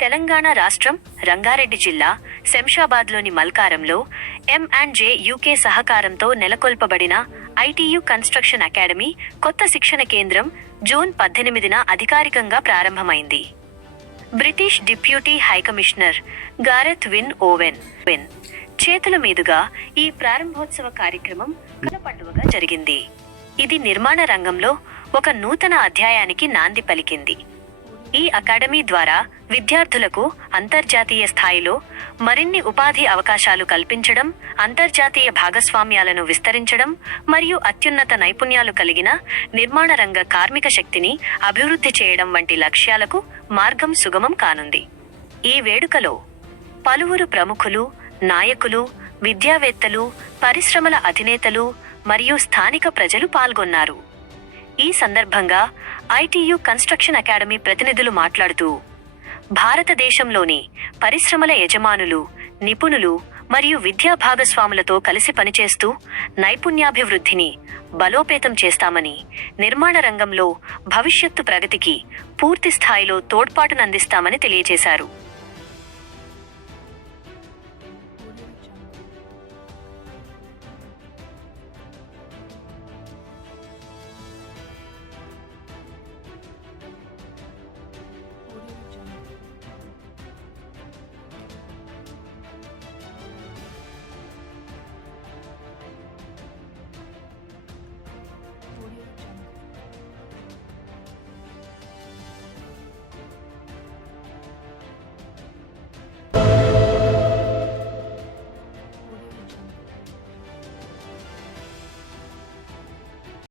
తెలంగాణ రాష్ట్రం రంగారెడ్డి జిల్లా శంషాబాద్లోని మల్కారంలో M&J UK సహకారంతో నెలకొల్పబడిన ITU కన్స్ట్రక్షన్ అకాడమీ కొత్త శిక్షణ కేంద్రం జూన్ 18న అధికారికంగా ప్రారంభమైంది. British deputy high commissioner Gareth Owen చేతుల మీదుగా ఈ ప్రారంభోత్సవ కార్యక్రమం కనుపండువగా జరిగింది. ఇది నిర్మాణ రంగంలో ఒక నూతన అధ్యాయానికి నాంది పలికింది. ఈ అకాడమీ ద్వారా విద్యార్థులకు అంతర్జాతీయ స్థాయిలో మరిన్ని ఉపాధి అవకాశాలు కల్పించడం, అంతర్జాతీయ భాగస్వామ్యాలను విస్తరించడం మరియు అత్యున్నత నైపుణ్యాలు కలిగిన నిర్మాణ రంగ కార్మిక శక్తిని అభివృద్ధి చేయడం వంటి లక్ష్యాలకు మార్గం సుగమం కానుంది. ఈ వేడుకలో పలువురు ప్రముఖులు, నాయకులు, విద్యావేత్తలు, పరిశ్రమల అధినేతలు మరియు స్థానిక ప్రజలు పాల్గొన్నారు. ఈ సందర్భంగా ITU కన్స్ట్రక్షన్ అకాడమీ ప్రతినిధులు మాట్లాడుతూ, భారతదేశంలోని పరిశ్రమల యజమానులు, నిపుణులు మరియు విద్యా భాగస్వాములతో కలిసి పనిచేస్తూ నైపుణ్యాభివృద్ధిని బలోపేతం చేస్తామని, నిర్మాణ రంగంలో భవిష్యత్తు ప్రగతికి పూర్తి స్థాయిలో తోడ్పాటునందిస్తామని తెలియజేశారు.